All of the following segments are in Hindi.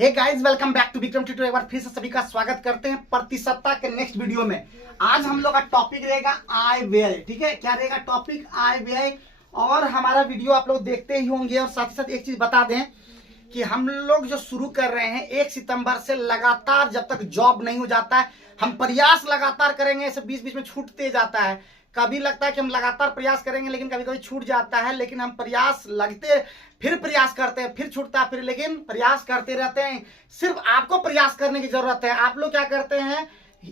Hey guys, welcome back to Vikram tutorial. एक बार फिर से सभी का स्वागत करते हैं प्रतिशतता के नेक्स्ट वीडियो में। आज हम लोग का टॉपिक रहेगा आय व्यय। ठीक है, क्या रहेगा टॉपिक? आय व्यय। और हमारा वीडियो आप लोग देखते ही होंगे। और साथ ही साथ एक चीज बता दें कि हम लोग जो शुरू कर रहे हैं 1 सितंबर से लगातार जब तक जॉब नहीं हो जाता है, हम प्रयास लगातार करेंगे। ऐसे बीच बीच में छूटते जाता है। कभी लगता है कि हम लगातार प्रयास करेंगे लेकिन कभी कभी छूट जाता है, लेकिन हम प्रयास लगते फिर प्रयास करते हैं, फिर छूटता है, फिर लेकिन प्रयास करते रहते हैं। सिर्फ आपको प्रयास करने की जरूरत है। आप लोग क्या करते हैं,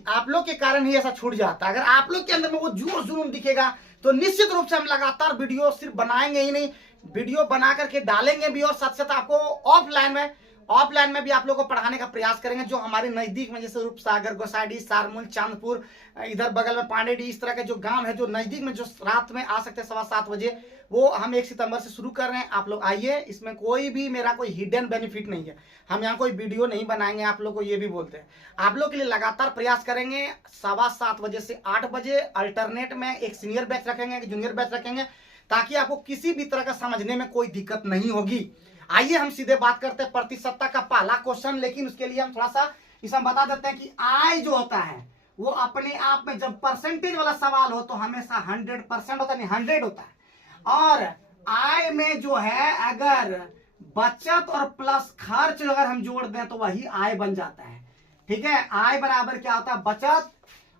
आप लोग के कारण ही ऐसा छूट जाता है। अगर आप लोग के अंदर में वो जोर जुनून दिखेगा तो निश्चित रूप से हम लगातार वीडियो सिर्फ बनाएंगे ही नहीं, वीडियो बना करके डालेंगे भी। और साथ साथ आपको ऑफलाइन में भी आप लोगों को पढ़ाने का प्रयास करेंगे। जो हमारे नजदीक में जैसे रूपसागर, गोसाइडी, सारमूल, चांदपुर, इधर बगल में पांडेडी, इस तरह के जो गांव है जो नजदीक में, जो रात में आ सकते हैं 7:15 बजे, वो हम 1 सितंबर से शुरू कर रहे हैं। आप लोग आइए। इसमें कोई भी मेरा कोई हिडन बेनिफिट नहीं है। हम यहाँ कोई वीडियो नहीं बनाएंगे। आप लोग को ये भी बोलते हैं, आप लोग के लिए लगातार प्रयास करेंगे। 7:15 बजे से 8 बजे अल्टरनेट में एक सीनियर बैच रखेंगे, एक जूनियर बैच रखेंगे, ताकि आपको किसी भी तरह का समझने में कोई दिक्कत नहीं होगी। आइए हम सीधे बात करते हैं प्रतिशतता का पहला क्वेश्चन। लेकिन उसके लिए हम थोड़ा सा इसमें बता देते हैं कि आय जो होता है वो अपने आप में, जब परसेंटेज वाला सवाल हो तो हमेशा 100% होता है, नहीं 100 होता है। और आय में जो है अगर बचत और प्लस खर्च अगर हम जोड़ दें तो वही आय बन जाता है। ठीक है, आय बराबर क्या होता है? बचत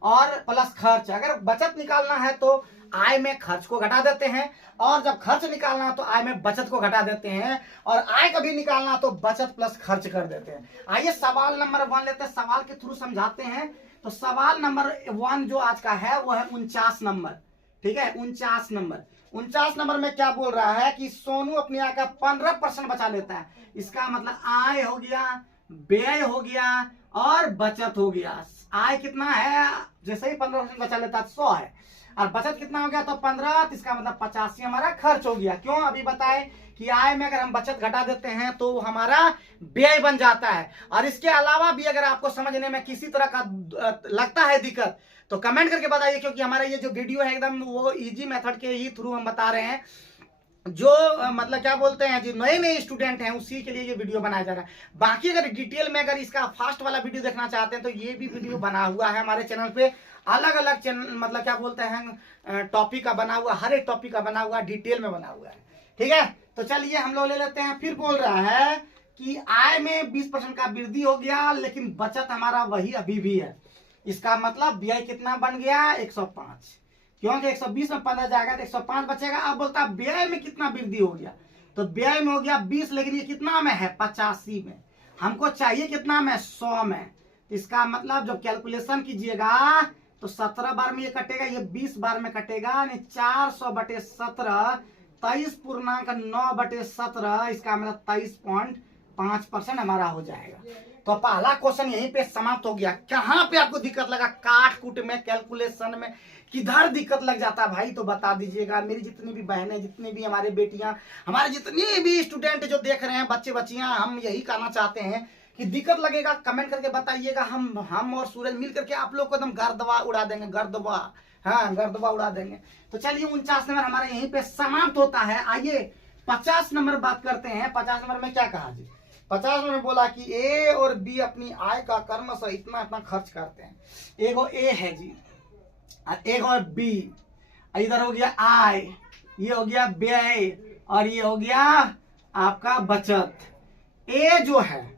और प्लस खर्च। अगर बचत निकालना है तो आय में खर्च को घटा देते हैं, और जब खर्च निकालना है तो आय में बचत को घटा देते हैं, और आय कभी निकालना तो बचत प्लस खर्च कर देते हैं। आइए सवाल नंबर 1 लेते हैं, सवाल के थ्रू समझाते हैं। तो सवाल नंबर 1 जो आज का है वो है 49 नंबर। ठीक है, 49 नंबर में क्या बोल रहा है कि सोनू अपनी आय का 15% बचा लेता है। इसका मतलब आय हो गया, व्यय हो गया और बचत हो गया। आय कितना है? जैसे ही 15% बचा लेता है 100 है, और बचत कितना हो गया? तो 15। इसका मतलब 85 हमारा खर्च हो गया। क्यों? अभी बताए कि आय में अगर हम बचत घटा देते हैं तो हमारा व्यय बन जाता है। और इसके अलावा भी अगर आपको समझने में किसी तरह का लगता है दिक्कत तो कमेंट करके बताइए, क्योंकि हमारा ये जो वीडियो है एकदम वो इजी मेथड के ही थ्रू हम बता रहे हैं। जो मतलब क्या बोलते हैं, जो नए नए स्टूडेंट हैं उसी के लिए ये वीडियो बनाया जा रहा है। बाकी अगर डिटेल में अगर इसका फास्ट वाला वीडियो देखना चाहते हैं तो ये भी वीडियो बना हुआ है हमारे चैनल पे। अलग अलग चैनल, मतलब क्या बोलते हैं, टॉपिक का बना हुआ, हर एक टॉपिक का बना हुआ, डिटेल में बना हुआ है। ठीक है, तो चलिए हम लोग ले लेते हैं। फिर बोल रहा है कि आय में 20% का वृद्धि हो गया, लेकिन बचत हमारा वही अभी भी है। इसका मतलब व्यय कितना बन गया? 105, क्योंकि 120 में 15 जाएगा तो 105 बचेगा। अब बोलता है व्यय में कितना वृद्धि हो गया? तो व्यय में हो गया 20, लेकिन ये कितना में है? 85 में। हमको चाहिए कितना में? 100 में। इसका मतलब जब कैलकुलेशन कीजिएगा तो 17 बार में ये कटेगा, ये 20 बार में कटेगा, यानी 400/17, 23.9/17। इसका मतलब 23.5% हमारा हो जाएगा। तो पहला क्वेश्चन यहीं पे समाप्त हो गया। कहाँ पे आपको दिक्कत लगा? काट कूट में, कैलकुलेशन में किधर दिक्कत लग जाता है भाई? तो बता दीजिएगा। मेरी जितनी भी बहनें, जितनी भी हमारे बेटियां, हमारे जितने भी स्टूडेंट जो देख रहे हैं, बच्चे बच्चियां, हम यही कहना चाहते हैं कि दिक्कत लगेगा कमेंट करके बताइएगा। हम और सूरज मिल करके आप लोग को एकदम गर्दवा उड़ा देंगे, गर्दवा, हाँ गर्दवा उड़ा देंगे। तो चलिए 49 नंबर हमारा यहीं पे समाप्त होता है। आइए 50 नंबर बात करते हैं। 50 नंबर में क्या कहा जी? 50 नंबर बोला कि ए और बी अपनी आय का क्रमशः इतना इतना खर्च करते हैं। एगो ए है जी, एक और बी, इधर हो गया आय, ये हो गया व्यय, और ये हो गया आपका बचत। ए जो है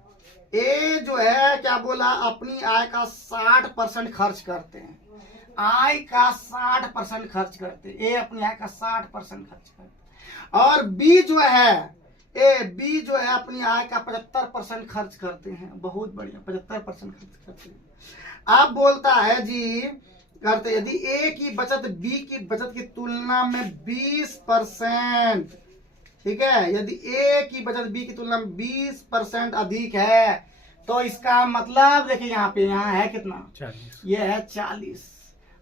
क्या बोला? अपनी आय का 60% खर्च करते हैं। आय का 60% खर्च करते हैं। ए अपनी आय का 60% खर्च करते हैं। और बी जो है अपनी आय का 75% खर्च करते हैं। बहुत बढ़िया, 75% खर्च करते हैं। अब बोलता है जी करते, यदि ए की बचत बी की बचत की तुलना में 20%, ठीक है, यदि ए की बचत बी की तुलना में 20% अधिक है तो इसका मतलब देखिए यहाँ पे, यहाँ है कितना? 40। ये है 40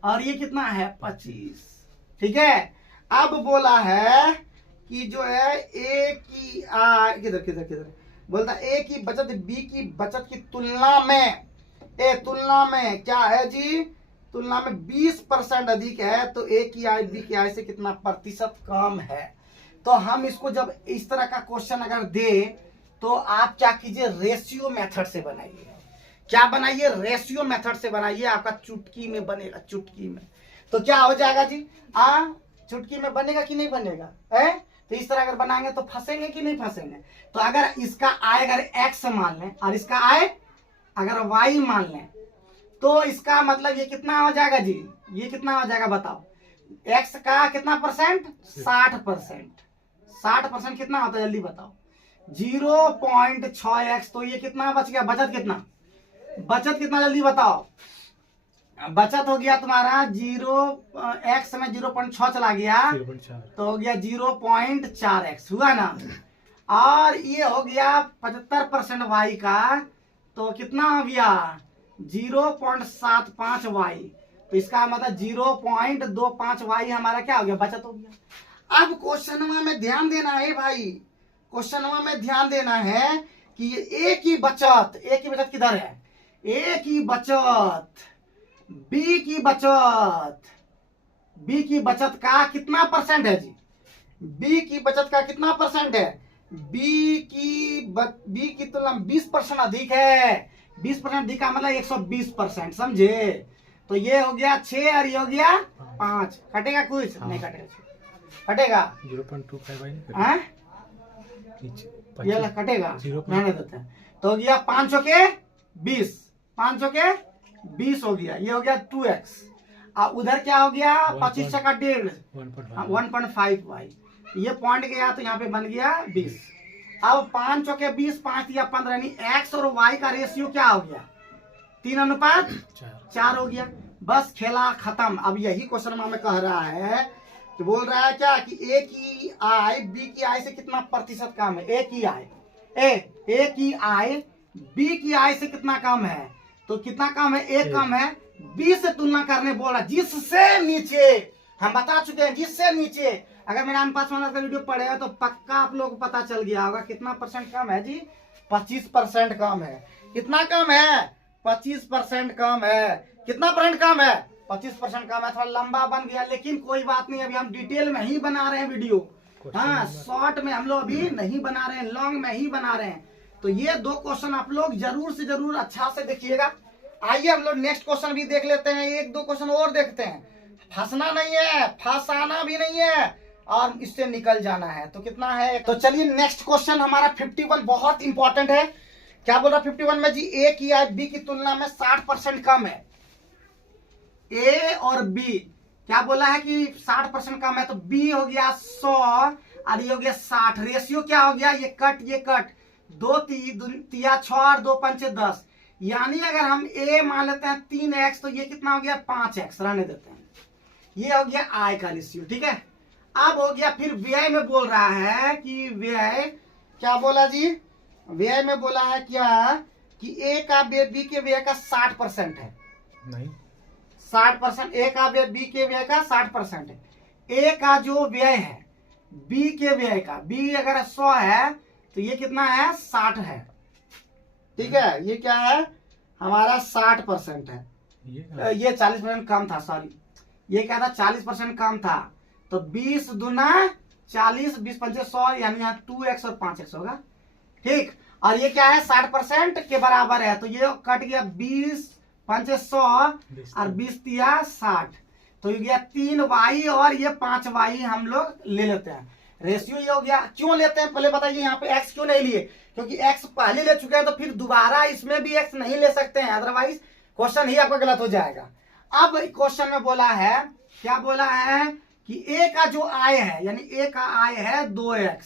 और ये कितना है? 25। ठीक है, अब बोला है कि जो है ए की किधर बोलता है ए की बचत बी की बचत की तुलना में क्या है जी? तुलना में 20% अधिक है। तो ए की आय बी की आय से कितना प्रतिशत कम है? तो हम इसको जब इस तरह का क्वेश्चन अगर दे तो आप क्या कीजिए, रेशियो मेथड से बनाइए। क्या बनाइए, रेशियो मेथड से बनाइए, आपका चुटकी में बनेगा, चुटकी में। तो क्या हो जाएगा जी, चुटकी में बनेगा कि नहीं बनेगा है। तो इस तरह अगर बनाएंगे तो फंसेंगे कि नहीं फंसेंगे। तो अगर इसका आय अगर x मान लें और इसका आय अगर y मान लें, तो इसका मतलब ये कितना हो जाएगा जी, ये कितना हो जाएगा बताओ। x का कितना परसेंट, 60%। 60% कितना होता है जल्दी बताओ, 0.6x। तो ये कितना बच गया, बचत कितना, बचत कितना जल्दी बताओ। बचत हो गया तुम्हारा 0x में 0.6 चला गया, तो हो गया 0.4x हुआ ना। और ये हो गया 75% y का, तो कितना हो गया 0.75y। तो इसका मतलब 0.25y हमारा क्या हो गया, बचत हो गया। अब क्वेश्चन में ध्यान देना है भाई, क्वेश्चन में ध्यान देना है कि ए की बचत, ए की बचत किधर है, ए की बचत, बी की बचत, बी की बचत का कितना परसेंट है जी, बी की बचत का कितना परसेंट है, बी की तुलना में 20% अधिक है। 20% अधिक का मतलब 120%, समझे। तो ये हो गया 6 और ये हो गया 5। कटेगा कुछ, नहीं कटेगा, कटेगा 0.25 ये कटेगा, रहने देते हैं। तो हो गया 5 के 20, 5 के 20 हो गया, ये हो गया 2x। और उधर क्या हो गया 25 का 1.5y, ये पॉइंट गया तो यहाँ पे बन गया 20। अब 5 चौके 20, 5 या 15, यानी x और y का रेशियो क्या हो गया, 3:4 हो गया। बस खेला खत्म। अब यही क्वेश्चन में कह रहा है, तो बोल रहा है क्या कि ए की आय बी की आय से कितना प्रतिशत कम है, ए की आय, ए की आय बी की आय से कितना कम है। तो कितना कम है, ए कम है, बी से तुलना करने बोल रहा, जिससे नीचे, हम बता चुके हैं जिससे नीचे। अगर मेरा 5 मिनट का वीडियो पड़ेगा तो पक्का आप लोग को पता चल गया होगा कितना परसेंट कम है जी, 25% कम है। कितना कम है, 25% कम है। कितना परसेंट कम है, 25% कम है। थोड़ा लंबा बन गया, लेकिन कोई बात नहीं, अभी हम डिटेल में ही बना रहे हैं वीडियो। हाँ, शॉर्ट में हम लोग अभी नहीं बना रहे हैं, लॉन्ग में ही बना रहे हैं। तो ये 2 क्वेश्चन आप लोग जरूर से जरूर अच्छा से देखिएगा। आइए हम लोग नेक्स्ट क्वेश्चन भी देख लेते हैं, 1-2 क्वेश्चन और देखते हैं। फंसना नहीं है, फंसाना भी नहीं है, और इससे निकल जाना है। तो कितना है, तो चलिए नेक्स्ट क्वेश्चन हमारा 51 बहुत इंपॉर्टेंट है। क्या बोल रहा 51 में जी, ए की आय बी की तुलना में 60% कम है। ए और बी क्या बोला है कि 60% कम है, तो बी हो गया 100 और ये हो गया 60। रेशियो क्या हो गया, ये कट 2 तिया 6 और 2 पंचे 10। यानी अगर हम ए मान लेते हैं 3x, तो ये कितना हो गया 5x, रहने देते हैं। ये हो गया आय का रेशियो, ठीक है। अब हो गया फिर व्यय में बोल रहा है कि व्यय, क्या बोला जी, व्यय में बोला है क्या कि ए का व्यय बी के व्यय का 60% है। नहीं, 60%, ए का व्यय बी के व्यय का 60% है। ए का जो व्यय है बी के व्यय का, बी अगर 100 है तो ये कितना है 60 है, ठीक है। ये क्या है हमारा 60% है, ये 40% कम था, सॉरी ये क्या था 40% कम था। तो 20 दूना 40, 20 पंचे 100, यानी यहाँ 2x और 5x होगा, ठीक। और ये क्या है 60% के बराबर है, तो ये कट गया 20 पंचे 100 और 20 तिया 60। तो ये गया 3y और ये 5y हम लोग ले लेते हैं। रेशियो ये हो गया। क्यों लेते हैं पहले बताइए, यहाँ पे x क्यों नहीं लिए, क्योंकि x पहले ले चुके हैं, तो फिर दोबारा इसमें भी x नहीं ले सकते हैं, अदरवाइज क्वेश्चन ही आपका गलत हो जाएगा। अब क्वेश्चन में बोला है, क्या बोला है कि a का जो आय है, यानी a का आय है 2x,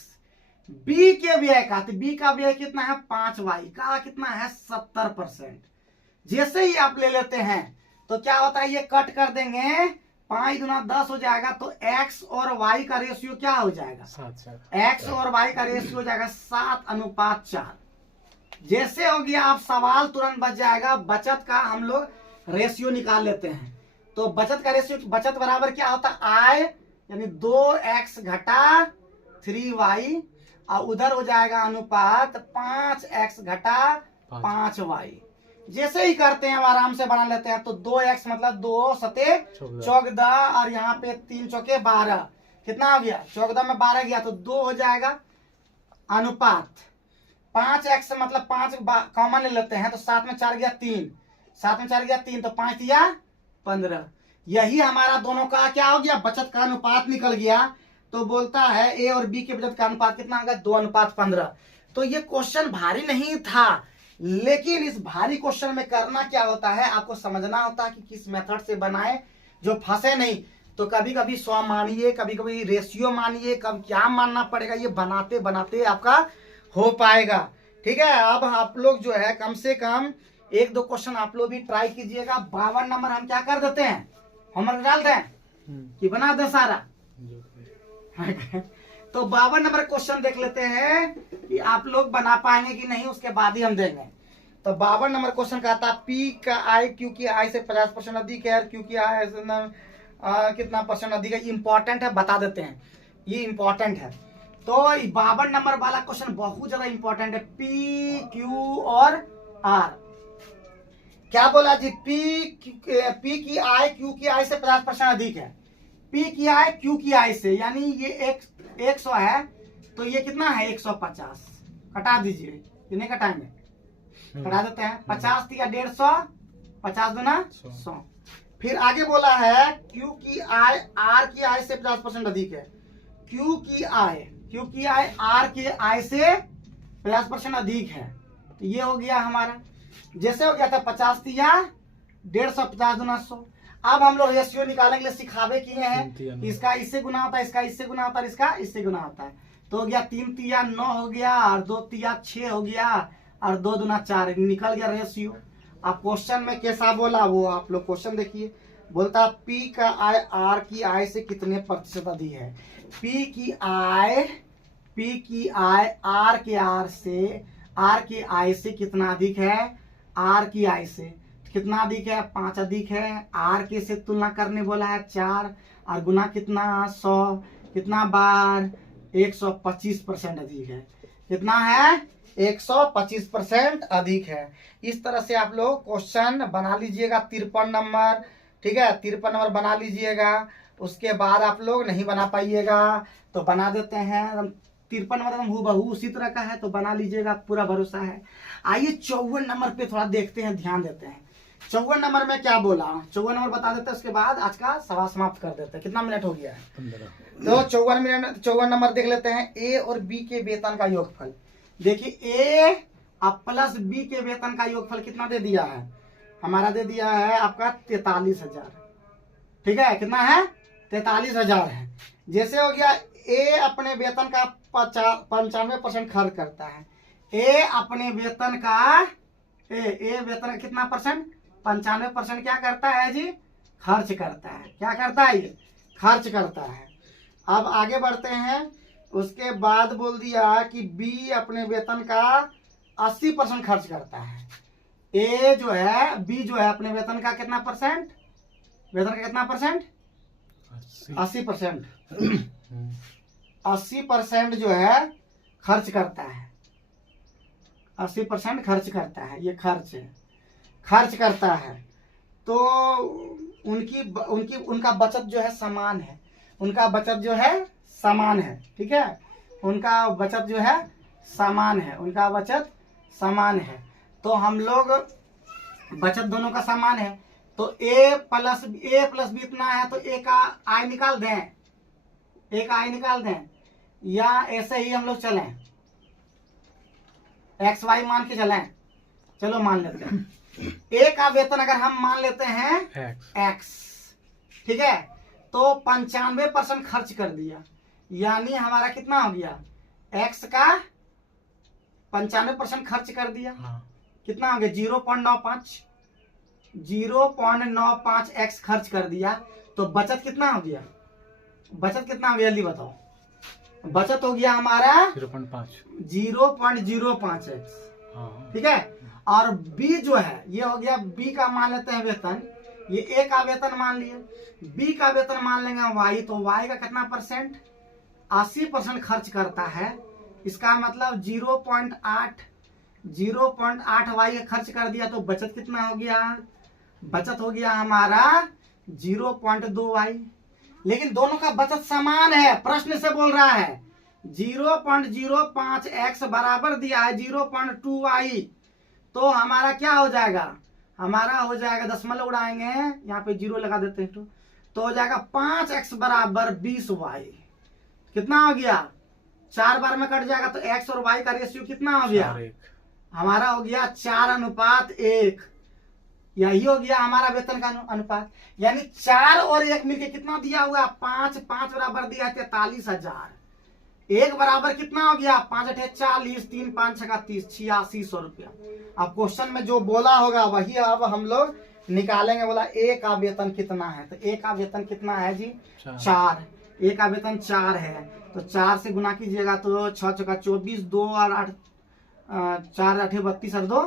b के व्यय का, तो b का व्यय कितना है 5y का कितना है 70%। जैसे ही आप ले लेते हैं तो क्या होता है, ये कट कर देंगे, 5 दूना 10 हो जाएगा, तो x और y का रेशियो क्या हो जाएगा, x और y का रेशियो हो जाएगा 7:4। जैसे हो गया, आप सवाल तुरंत बच जाएगा। बचत का हम लोग रेशियो निकाल लेते हैं। तो बचत का रेशियो, बचत बराबर क्या होता है, आय यानी 2x घटा 3y, और उधर हो जाएगा अनुपात 5x घटा 5y। जैसे ही करते हैं हम आराम से बना लेते हैं। तो 2x मतलब 2 सते 14, और यहाँ पे 3 चौके 12, कितना हो गया 14 में 12 गया, तो 2 हो जाएगा अनुपात 5x मतलब 5 कॉमन ले लेते हैं तो 7 में 4 गया 3, 7 में 4 गया 3 तो 5 दिया 15। यही हमारा दोनों का क्या हो गया, बचत का अनुपात निकल गया। तो बोलता है ए और बी के बचत का अनुपात कितना होगा, 2:15। तो ये क्वेश्चन भारी नहीं था, लेकिन इस भारी क्वेश्चन में करना क्या होता है, आपको समझना होता है कि किस मेथड से बनाए जो फंसे नहीं। तो कभी कभी 100 मानिए, कभी कभी रेशियो मानिए, कब क्या मानना पड़ेगा, ये बनाते बनाते आपका हो पाएगा। ठीक है, अब आप लोग जो है कम से कम 1-2 क्वेश्चन आप लोग भी ट्राई कीजिएगा। 52 नंबर हम क्या कर देते हैं, होमवर्क डाल दें कि बना दें सारा। तो 52 नंबर क्वेश्चन देख लेते हैं कि आप लोग बना पाएंगे कि नहीं, उसके बाद ही हम देंगे। तो 52 नंबर क्वेश्चन कहता है पी का आई क्यू की आई से 50% अधिक है, क्यू की आई कितना परसेंट अधिक है। इंपॉर्टेंट है, बता देते हैं, ये इंपॉर्टेंट है। तो 52 नंबर वाला क्वेश्चन बहुत ज्यादा इंपॉर्टेंट है। पी क्यू और आर क्या बोला जी, पी की आई क्यू की आई से 50% अधिक है। पी की आई क्यू की आई से, यानी ये 100 है तो ये कितना है 150। कटा दीजिए, कितने कटाएंगे, कटा देते हैं। 50 दिया 150, 50 दूना 100। फिर आगे बोला है क्यू की आई आर की आई से 50% अधिक है। क्यू की आई आर के आई से 50% अधिक है। तो ये हो गया हमारा, जैसे हो गया था 50 दिया 150, 50 दूना 100। अब हम लोग रेशियो निकालने के लिए सिखावे किए हैं, इसका इससे गुना होता है, इसका इससे गुना होता है, इसका इससे गुना होता है। तो हो गया 3 तिया 9 हो गया, और 2 तिया 6 हो गया, और 2 दूना 4 निकल गया रेशियो। अब क्वेश्चन में कैसा बोला वो आप लोग क्वेश्चन देखिए। बोलता पी का आई आर की आई से कितने प्रतिशत अधिक है। पी की आई आर के आई से कितना अधिक है, आर की आई से कितना अधिक है, 5 अधिक है। आर के से तुलना करने बोला है 4, और गुना कितना 100, कितना बार 125% अधिक है। कितना है 125% अधिक है। इस तरह से आप लोग क्वेश्चन बना लीजिएगा। 53 नंबर, ठीक है, 53 नंबर बना लीजिएगा। उसके बाद आप लोग नहीं बना पाइएगा तो बना देते हैं। 53 नंबर एकदम हूबहू उसी तरह का है, तो बना लीजिएगा, पूरा भरोसा है। आइए 54 नंबर पे थोड़ा देखते हैं, ध्यान देते हैं। 54 नंबर में क्या बोला, 54 नंबर बता देते हैं, उसके बाद आज का सवाल समाप्त कर देते हैं। कितना मिनट हो गया है, 15। तो 54 नंबर देख लेते हैं। ए और बी के वेतन का योगफल। देखिए ए अब प्लस बी के वेतन का योगफल कितना दे दिया है, हमारा दे दिया है आपका 43,000। ठीक है, कितना है 43,000 है। जैसे हो गया ए अपने वेतन का 95% खर्च करता है। ए अपने वेतन का ए वेतन का कितना परसेंट, 95% क्या करता है जी, खर्च करता है। क्या करता है ये, खर्च करता है। अब आगे बढ़ते हैं। उसके बाद बोल दिया कि बी अपने वेतन का 80% खर्च करता है। ए जो है, बी जो है अपने वेतन का कितना परसेंट, वेतन का कितना परसेंट, 80%। 80% जो है खर्च करता है, 80% खर्च करता है। ये खर्च है, खर्च करता है। तो उनका बचत जो है समान है, उनका बचत जो है समान है। ठीक है, उनका बचत जो है समान है, उनका बचत समान है। तो हम लोग बचत दोनों का समान है, तो ए प्लस बी इतना है, तो ए का आई निकाल दें, ए का आई निकाल दें, या ऐसे ही हम लोग चलें, एक्स वाई मान के चलें। चलो मान लेते हैं ए का वेतन अगर हम मान लेते हैं एक्स, ठीक है, तो 95% खर्च कर दिया, यानी हमारा कितना हो गया, एक्स का 95% खर्च कर दिया। कितना हो गया 0.95 एक्स खर्च कर दिया। तो बचत कितना हो गया, बचत कितना हो गया जल्दी बताओ, बचत हो गया हमारा 0.05 एक्स। ठीक है, और बी जो है ये हो गया, बी का मान लेते हैं वेतन, ये ए का वेतन मान लिए, बी का वेतन मान लेंगे वाई, तो वाई का कितना परसेंट, 80% खर्च करता है। इसका मतलब 0.8 वाई खर्च कर दिया, तो बचत कितना हो गया, बचत हो गया हमारा 0.2 वाई। लेकिन दोनों का बचत समान है, प्रश्न से बोल रहा है 0.05x बराबर दिया है 0.2y, तो हमारा क्या हो जाएगा, हमारा हो जाएगा, दशमलव उड़ाएंगे यहाँ पे 0 लगा देते हैं तो हो जाएगा 5x बराबर 20y। कितना हो गया, 4 बार में कट जाएगा तो x और y का रेशियो कितना हो गया, हमारा हो गया 4:1। यही हो गया हमारा वेतन का अनुपात, यानी 4 और 1 मिलके कितना दिया हुआ, 5 बराबर दिया है 43,000। 1 बराबर कितना हो गया, 5 × 8 40, 3 5 6 30, 8600 रुपया। अब क्वेश्चन में जो बोला होगा वही अब हम लोग निकालेंगे। बोला ए का वेतन कितना है, तो ए का वेतन कितना है जी, 4। ए का वेतन 4 है, तो 4 से गुना कीजिएगा तो 6 × 24, 2 और 8, 4 × 8 32 और 2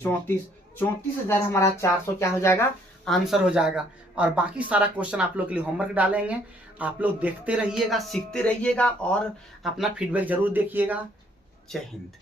34, 34,000 हमारा 400 क्या हो जाएगा, आंसर हो जाएगा। और बाकी सारा क्वेश्चन आप लोग के लिए होमवर्क डालेंगे, आप लोग देखते रहिएगा, सीखते रहिएगा और अपना फीडबैक जरूर देखिएगा। जय हिंद।